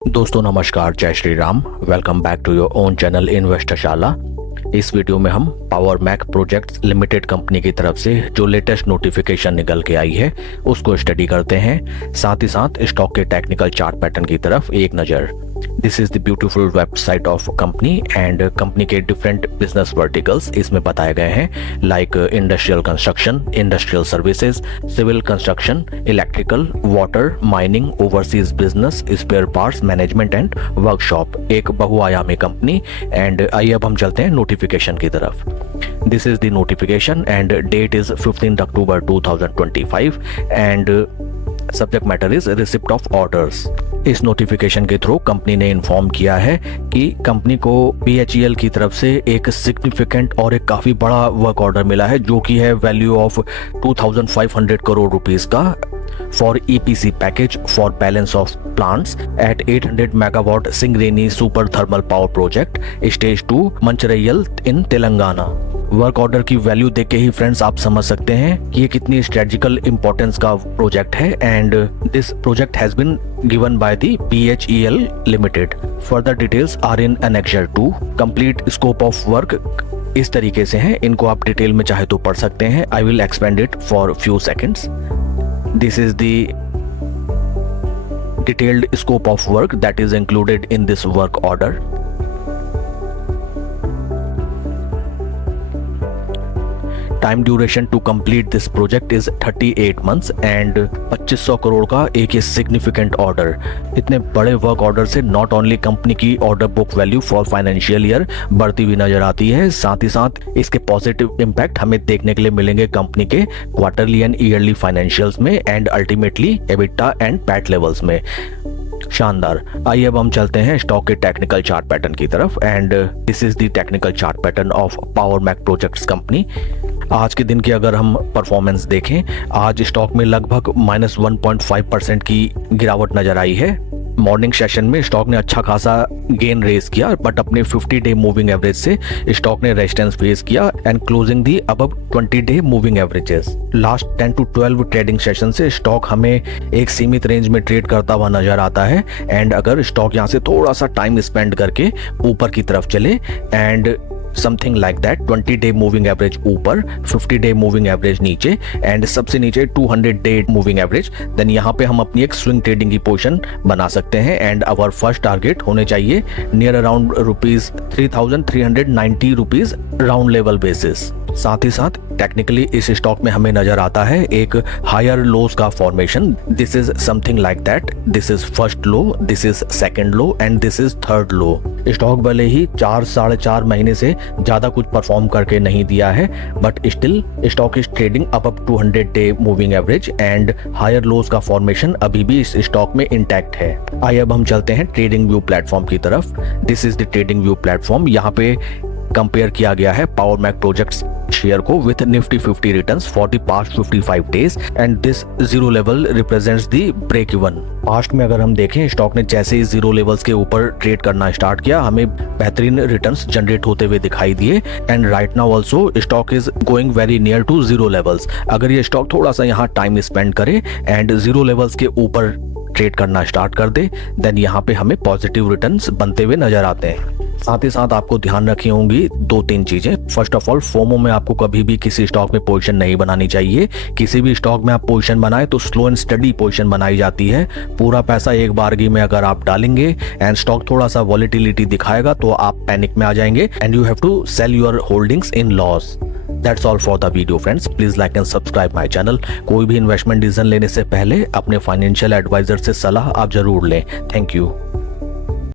दोस्तों नमस्कार, जय Shri Ram. Welcome back to your own channel Investorshala. इस वीडियो में हम power Mac projects limited company की तरफ से जो लेटेस्ट नोटिफिकेशन निकल के आई है उसको स्टडी करते हैं, साथ ही साथ स्टॉक के टेक्निकल चार्ट पैटर्न की तरफ एक नज़र। This is the beautiful website of company and company के डिफरेंट बिजनेस वर्टिकल्स इसमें बताए गए हैं, like industrial construction, industrial services, civil construction, electrical, water, mining, overseas business, spare parts, management and workshop. एक बहुआयामी कंपनी। एंड आइए अब हम चलते हैं नोटिफिकेशन की तरफ। This is the notification and date is 15 October 2025 and subject matter is receipt of orders. इस नोटिफिकेशन के थ्रू कंपनी ने इन्फॉर्म किया है कि कंपनी को BHEL की तरफ से एक सिग्निफिकेंट और एक काफी बड़ा वर्क ऑर्डर मिला है, जो कि है वैल्यू ऑफ 2500 करोड़ रुपीस का for EPC package for balance of plants at 800 megawatt Singareni super thermal power project stage 2 Mancherial in Telangana. Work order की वैल्यू देख के ही फ्रेंड्स आप समझ सकते हैं कि ये कितनी स्ट्रेटेजिकल इंपॉर्टेंस का प्रोजेक्ट है। And this project has been given by the BHEL limited. Further details are in annexure 2। Complete scope of work इस तरीके से है, इनको आप डिटेल में चाहे तो पढ़ सकते हैं। I will expand it for few seconds. This is the detailed scope of work that is included in this work order. Time duration to complete this project is 38 months and 2500 crore का एक ये significant order. इतने बड़े work order से not only company की order book value for financial year बढ़ती हुई नजर आती है, साथ ही साथ इसके पॉजिटिव इम्पैक्ट हमें देखने के लिए मिलेंगे कंपनी के क्वार्टरली एंड ईयरली फाइनेंशियल्स में and ultimately EBITDA and PAT levels में। शानदार। आइए अब हम चलते हैं स्टॉक के टेक्निकल चार्ट पैटर्न की तरफ and this is the technical chart pattern of Power Mac Projects company. आज के दिन की अगर हम परफॉर्मेंस देखें, आज स्टॉक में लगभग -1.5% की गिरावट नजर आई है। मॉर्निंग सेशन में स्टॉक ने अच्छा खासा गेन रेस किया, बट अपने 50 डे मूविंग एवरेज से स्टॉक ने रेजिस्टेंस फेस किया and closing the above 20 day moving averages. Last 10 to 12 trading session से स्टॉक हमें एक सीमित रेंज में ट्रेड करता हुआ नजर आता है एंड अगर स्टॉक यहाँ से थोड़ा सा टाइम स्पेंड करके ऊपर की तरफ चले and something like that, 20 day moving average ऊपर, 50 डे मूविंग एवरेज नीचे एंड सबसे नीचे 200 डे मूविंग एवरेज, देन यहाँ पे हम अपनी एक स्विंग ट्रेडिंग की पोजीशन बना सकते हैं एंड आवर फर्स्ट टारगेट होने चाहिए near around ₹3,390 rupees round level basis. साथ ही साथ टेक्निकली इस स्टॉक में हमें नजर आता है एक हायर लोज का formation. This is something like that, this is first low, this is second low and this is third low. Stock भले ही 4-4.5 महीने से ज्यादा कुछ परफॉर्म करके नहीं दिया है, but still stock is trading up 200 day moving average and higher lows का फॉर्मेशन अभी भी इस स्टॉक में इंटैक्ट है। आइए अब हम चलते हैं ट्रेडिंग व्यू प्लेटफॉर्म की तरफ। This is the trading view platform. यहाँ पे कंपेयर किया गया है पावर मैक प्रोजेक्ट्स शेयर को with Nifty 50 returns for the past 55 days and this zero level represents the break even. Past में अगर हम देखें, स्टॉक ने जैसे ही जीरो लेवल्स के ऊपर ट्रेड करना स्टार्ट किया, हमें बेहतरीन रिटर्न्स जनरेट होते हुए दिखाई दिए and right now also stock is going very near to zero levels. अगर ये स्टॉक थोड़ा सा यहाँ टाइम स्पेंड करे एंड जीरो लेवल्स के ऊपर ट्रेड करना स्टार्ट कर दे, देन यहाँ पे हमें पॉजिटिव रिटर्न्स बनते हुए नजर आते हैं। साथ ही साथ आपको ध्यान रखनी होंगी 2-3 चीजें। फर्स्ट ऑफ ऑल, फोमो में आपको कभी भी किसी स्टॉक में पोजीशन नहीं बनानी चाहिए। किसी भी स्टॉक में आप पोजीशन बनाए तो स्लो एंड स्टडी पोजीशन बनाई जाती है। पूरा पैसा एक बारगी में अगर आप डालेंगे एंड स्टॉक थोड़ा सा वॉलेटिलिटी दिखाएगा तो आप पैनिक में आ जाएंगे and you have to sell your holdings in loss. That's all for the video friends. Please like and subscribe my channel. कोई भी इन्वेस्टमेंट डिसीजन लेने से पहले अपने फाइनेंशियल एडवाइजर से सलाह आप जरूर लें। Thank you.